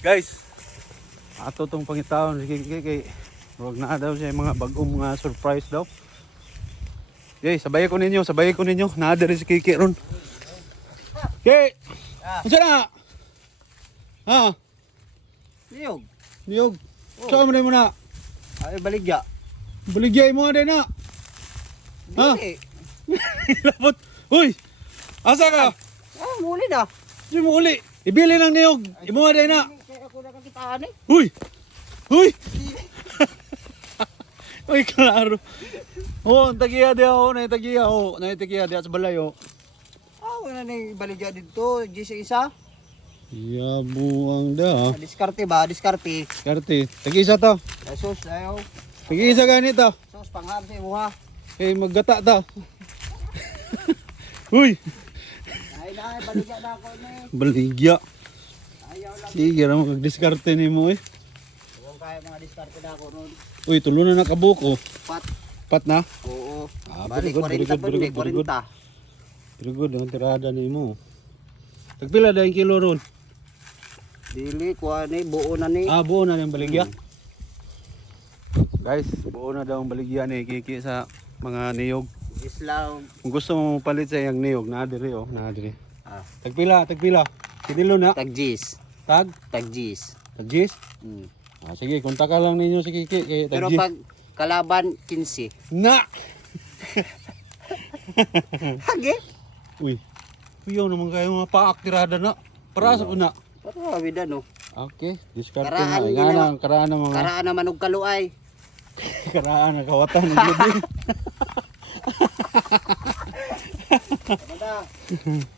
Guys, ato tong pangitaon si Kiki. Huwag na daw siya mga bagong mga surprise daw. Okay, sabay ko ninyo. Naadari si Kiki ron. Okay, ano na? Ha? Niyog. Niyog. Saan mo na mo na? Ay, baligya. Baligyan mo na na. Ha? Dili. Lapot. Uy! Asa ka? Ah, muli na. Di mo uli. Ibili ng niyog. Imuha din na. Kaya ako nakakitaan eh. Uy! Uy! Uy, klaro. Oh, tagiya di ako. Naitagiya ako. Naitagiya di at sa balay oh. Ah, wala na yung baligya dito. Gisa isa. Yabuang da. Diskarte ba? Diskarte. Karte. Tag-isa to. Jesus, ayaw. Tag-isa ganito. Sos, pangham sa imo ha. Eh, maggata to. Uy! Ay na, baligya na ako na eh. Baligya. Ayaw lang. Sige, ra mag-diskarte ni mo eh. Huwag kaya mga diskarte na ako nun. Uy, tulo na nakabuko. Pat. Pat na? Oo. Ah, Balik very good, 40 pa very din, good, very good. 40. Pero good, ang tirada ni mo. Tagpila dahil kilo ron. Dili, kuha ni, buo na ni. Ah, buo na yung baligya. Guys, buo na daw ang baligya ni Kiki sa mga niyog. Islaw. Kung gusto mo palit sa iyang niyog, naadiri oh, naadiri. Ah. Tagpila. Kinilo na. Tagjis. Tag? Tagjis. Tagjis? Hmm. Ah, sige, kontakan lang ninyo si Kiki. Kay Pero Tagjis. pag kalaban, 15. Na! Hage? Uy, kuyaw naman kayo mga paak tirada na. Para sa una. Pero awida no. Okay, diskarte Karaan na. yun, Nga na, ano? karaan ng mga Karaan naman og kaluay. karaan ng kawatan ng gabi. Banda.